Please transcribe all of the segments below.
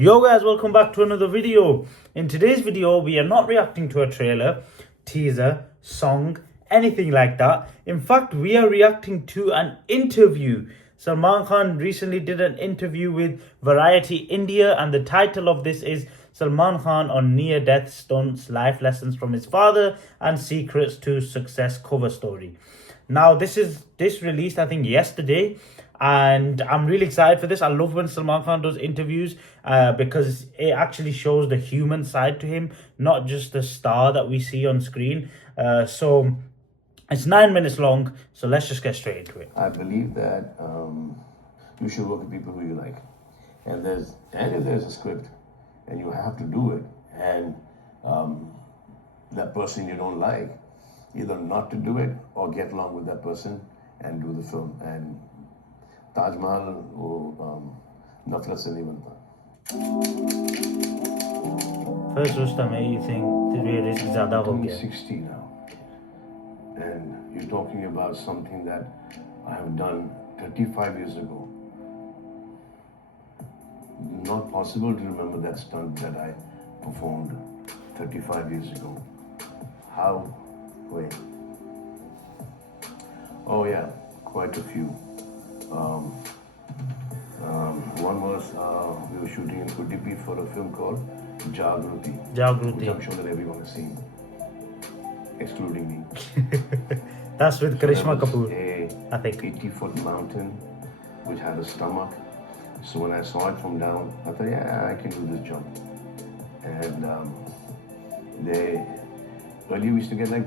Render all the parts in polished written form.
Yo guys, welcome back to another video. In today's video, we are not reacting to a trailer, teaser, song, anything like that. In fact, we are reacting to an interview. Salman Khan recently did an interview with Variety India, and the title of this is Salman Khan on near-death stunts, life lessons from his father and secrets to success cover story. Now, this released, I think, yesterday, and I'm really excited for this. I love when Salman Khan does interviews because it actually shows the human side to him, not just the star that we see on screen. So it's 9 minutes long, so let's just get straight into it. I believe that you should work with people who you like, and if there's a script, and you have to do it, and that person you don't like, either not to do it or get along with that person and do the film. And Taj Mahal वो नफरत से नहीं बनता. First Rustam, you think the realism ज़्यादा हो I'm गया? 60 now, and you're talking about something that I have done 35 years ago. Not possible to remember that stunt that I performed 35 years ago. How? Wait. Oh yeah, quite a few. One was we were shooting in Udupi for a film called Jagruti, which I'm sure that everyone has seen, excluding me. That's with Karishma Kapoor, A I think. 80-foot mountain which had a stomach. So when I saw it from down, I thought, yeah, I can do this jump. And earlier we used to get like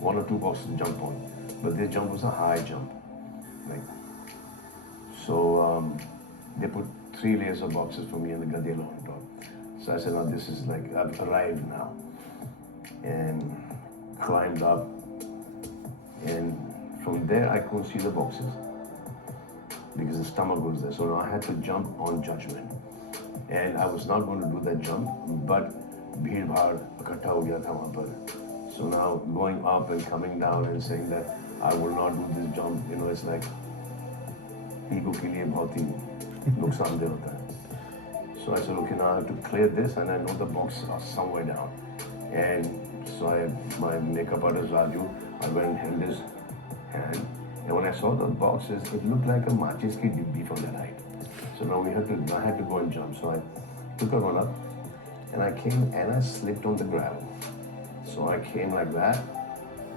1 or 2 boxes to jump on, but this jump was a high jump. So they put 3 layers of boxes for me and the gadela on top. So I said, no, this is like, I've arrived now. And climbed up. And from there, I couldn't see the boxes because the stomach was there. So now I had to jump on judgment. And I was not going to do that jump, but bheed bhaad ikatha ho gaya tha wahan par. So now going up and coming down and saying that I will not do this jump, it's like ego ke liye bahut hi nuksandeh hota hai. So I said, okay, now I have to clear this, and I know the boxes are somewhere down. And so my makeup artist Raju, I went and held his hand, and when I saw the boxes, it looked like a matches ki dibbi from that height. So now I had to go and jump. So I took a run up, and I came and I slipped on the gravel. So I came like that,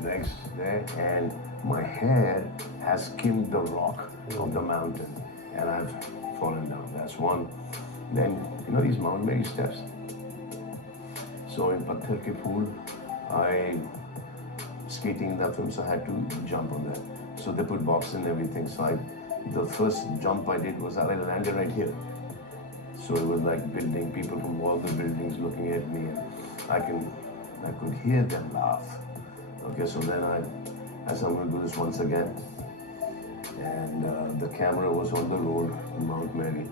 legs there, and my head has skimmed the rock of the mountain, and I've fallen down. That's one. Then, these Mount Mary steps. So in Patthar Ke Phool, skating in that film, so I had to jump on that. So they put boxes and everything. So the first jump I did was I landed right here. So it was like building, people from all the buildings looking at me, and I could hear them laugh. Okay, so then I said, I'm going to do this once again. And the camera was on the road in Mount Mary.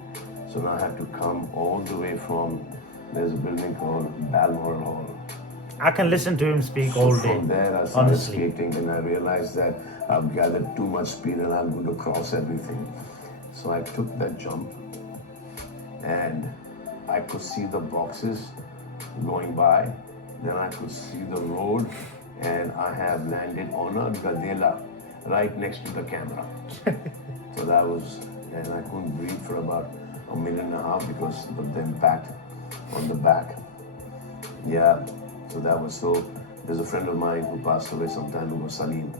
So now I have to come all the way from, there's a building called Balmoral Hall. I can listen to him speak all day. From there I started skating, and I realized that I've gathered too much speed and I'm going to cross everything. So I took that jump, and I could see the boxes going by. Then I could see the road, and I have landed on a gadela right next to the camera. So that was, and I couldn't breathe for about 1.5 minutes because of the impact on the back. Yeah, so that was so. There's a friend of mine who passed away sometime ago, Salman,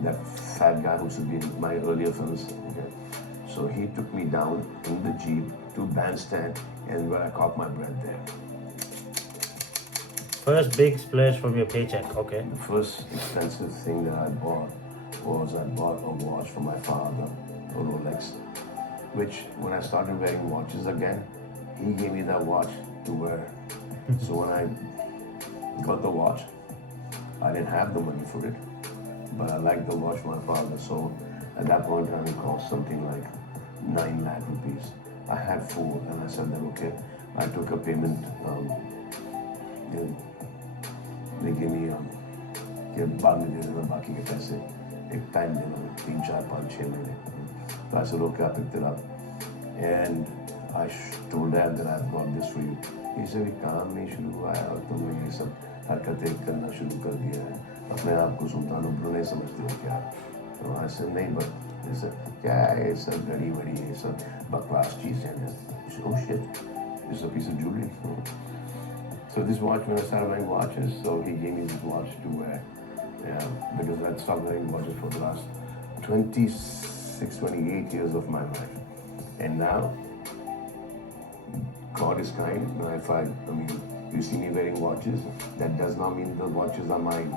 that fat guy who used to be in my earlier films. Okay. So he took me down in the Jeep to bandstand, and where I caught my breath there. First big splurge from your paycheck, okay. The first expensive thing that I bought was I bought a watch for my father, a Rolex, which when I started wearing watches again, he gave me that watch to wear. So when I got the watch, I didn't have the money for it, but I liked the watch for my father. So at that point in time, it cost something like 9 lakh rupees. I had 4, and I said that, okay, I took a payment. They gave me कि बाद में दे देना बाकी के पैसे, एक time देना 3, 4, 5, 6 महीने. So I said, okay, I picked it up. And I told Dad that I've got this for you. He said, काम नहीं शुरू हुआ है और तुमने ये सब हरकतें करना शुरू कर दिया है. अपने आप को सुल्तान उब्रो नहीं समझते हो क्या? तो I said, नहीं but ये सब क्या है? ये सब घड़ी वड़ी ये सब बकवास चीज़ है. He said, oh shit, this is a piece of jewelry. So this watch, when I started wearing watches, so he gave me this watch to wear. Yeah, because I'd stopped wearing watches for the last 26, 28 years of my life. And now, God is kind. I mean, you see me wearing watches, that does not mean the watches are mine.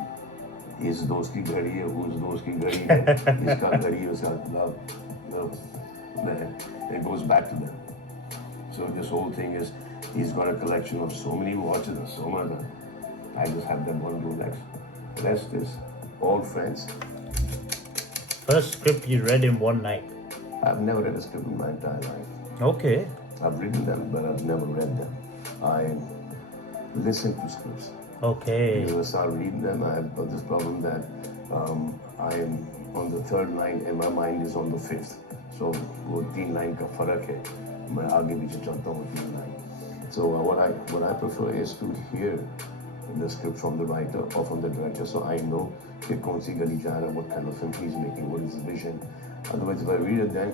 Is दोस्त की घड़ी है, उस दोस्त की घड़ी है, इसका घड़ी है, उसका it goes back to them. So this whole thing is, he's got a collection of so many watches and so much. I just have that one Rolex. The rest is all friends. First script you read in one night. I've never read a script in my entire life. Okay. I've written them, but I've never read them. I listen to scripts. Okay. Because when I start reading them, I have got this problem that I am on the third line and my mind is on the fifth. So वो 3 line का फर्क है. मैं आगे पीछे चलता हूँ 3 line. So what I prefer is to hear the script from the writer or from the director, so I know कि कौन सी गली जा रहा है, what kind of film he's making, what is his vision. Otherwise, if I read it, then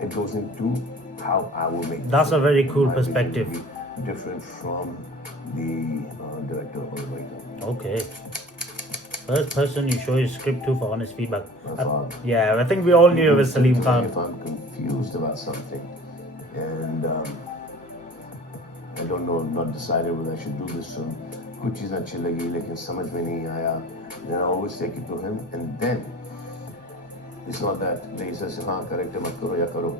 it goes into how I will make. That's a very cool My vision perspective. will be different from the director or the writer. Okay. First person you show your script to for honest feedback. Yeah, I think we all knew it was Salim Khan. If I'm confused about something and I don't know, I'm not decided whether I should do this film, कुछ चीज़ अच्छी लगी लेकिन समझ में नहीं आया, then I always take it to him, and then it's not that he says हाँ correct मत करो या करो,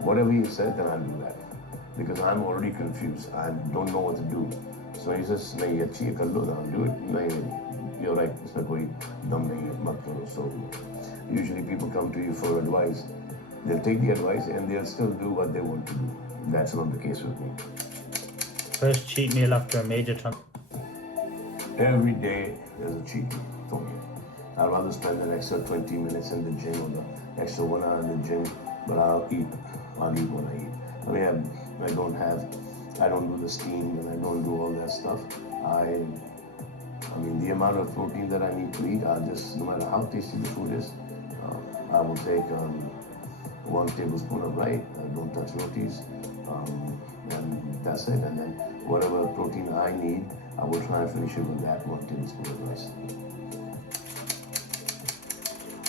whatever he said then I'll do that because I'm already confused, I don't know what to do. So he says नहीं अच्छी है कर लो ना, do it, नहीं you're right, इसमें कोई दम नहीं है मत करो. So usually people come to you for advice, they'll take the advice and they'll still do what they want to do. That's not the case with me. First cheat meal after a major transaction. Every day there's a cheat meal for me. I'd rather spend an extra 20 minutes in the gym or the extra 1 hour in the gym, but I'll eat when I eat. I mean, I don't do the steam and I don't do all that stuff. I mean, the amount of protein that I need to eat, no matter how tasty the food is, I will take 1 tablespoon of rice, I don't touch rotis, and that's it. And then whatever protein I need, I will try and finish it with that 1 tablespoon of rice.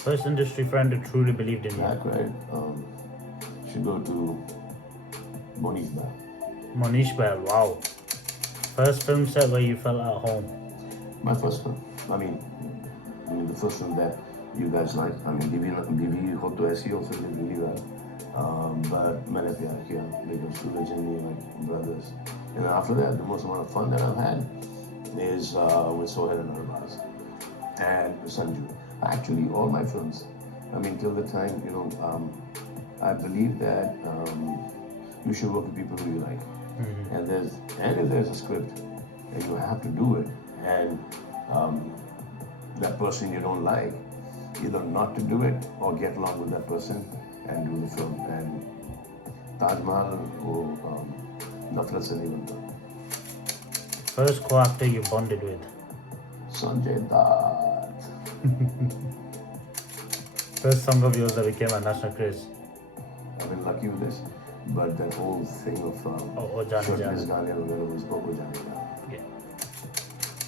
First industry friend who truly believed in you. That right. Should go to Monish Bhai. Monish Bhai, wow. First film set where you felt at home. My first film. I mean the first film that you guys liked. I mean, Divi ho to aisi also did really well. But मैंने प्यार किया because Suraj and me like brothers. And after that, the most amount of fun that I've had is with Sohail and Arbaz and Sanju. Actually, all my films. I mean, till the time, I believe that you should work with people who you like. Mm-hmm. And if there's a script and you have to do it, and that person you don't like, either not to do it or get along with that person and do the film. And Taj Mahal or Nafrat se nahi banta. First co-actor you bonded with? Sanjay Dutt. First song of yours that became a national craze? I've been lucky with this, but that whole thing of shirtless Gaane was Oh Jaane Jaane. Yeah.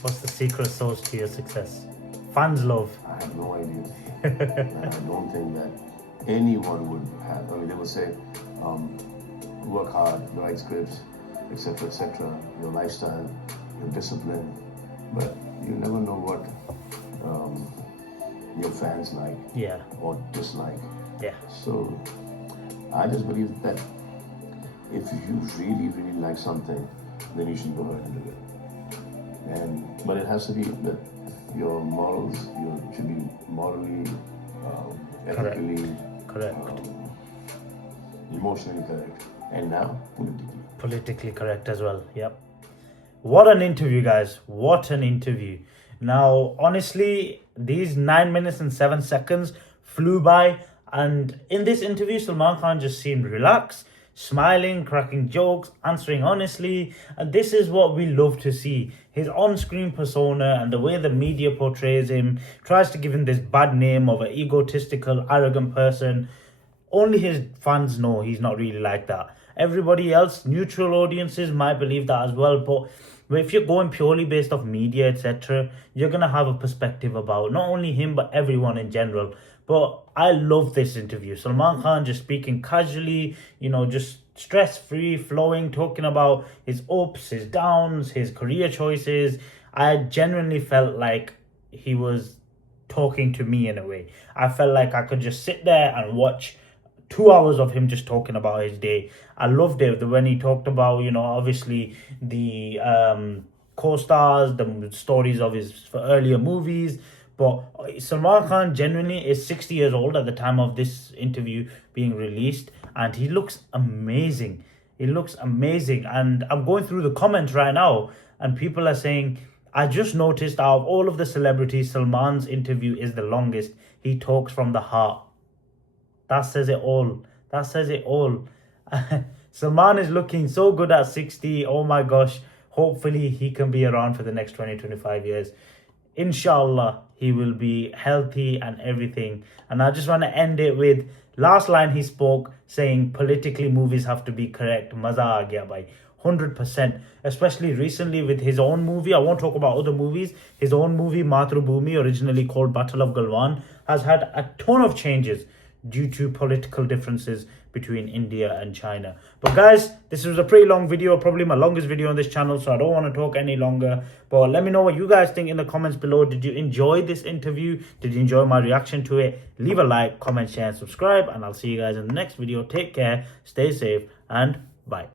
What's the secret sauce to your success? Fans love. I have no idea. And I don't think that anyone would have. I mean, they would say, work hard, write scripts, etc., your lifestyle, your discipline, but you never know what your fans like or dislike. Yeah. So I just believe that if you really, really like something, then you should go ahead and do it. But it has to be that your morals, you should be morally, ethically, correct, emotionally correct, and now politically correct as well. Yep. What an interview, guys! What an interview. Now, honestly, these 9 minutes and 7 seconds flew by, and in this interview, Salman Khan just seemed relaxed, smiling, cracking jokes, answering honestly. And this is what we love to see. His on-screen persona and the way the media portrays him, tries to give him this bad name of an egotistical, arrogant person. Only his fans know he's not really like that. Everybody else, neutral audiences, might believe that as well. But if you're going purely based off media, etc., you're going to have a perspective about not only him, but everyone in general. But I love this interview. Salman Khan just speaking casually, just stress-free, flowing, talking about his ups, his downs, his career choices. I genuinely felt like he was talking to me in a way. I felt like I could just sit there and watch 2 hours of him just talking about his day. I loved it when he talked about, obviously the co-stars, the stories of his earlier movies. But Salman Khan genuinely is 60 years old at the time of this interview being released, and he looks amazing. He looks amazing. And I'm going through the comments right now, and people are saying, I just noticed out of all of the celebrities, Salman's interview is the longest. He talks from the heart. That says it all. That says it all. Salman is looking so good at 60. Oh my gosh. Hopefully he can be around for the next 20-25 years. Inshallah, he will be healthy and everything. And I just want to end it with last line he spoke, saying politically movies have to be correct. Maza aa gaya bhai. 100%. Especially recently with his own movie. I won't talk about other movies. His own movie, Mathrubhumi, originally called Battle of Galwan, has had a ton of changes due to political differences between India and China. But guys, this was a pretty long video, probably my longest video on this channel, so I don't want to talk any longer. But let me know what you guys think in the comments below. Did you enjoy this interview? Did you enjoy my reaction to it? Leave a like, comment, share, and subscribe, and I'll see you guys in the next video. Take care, stay safe, and bye.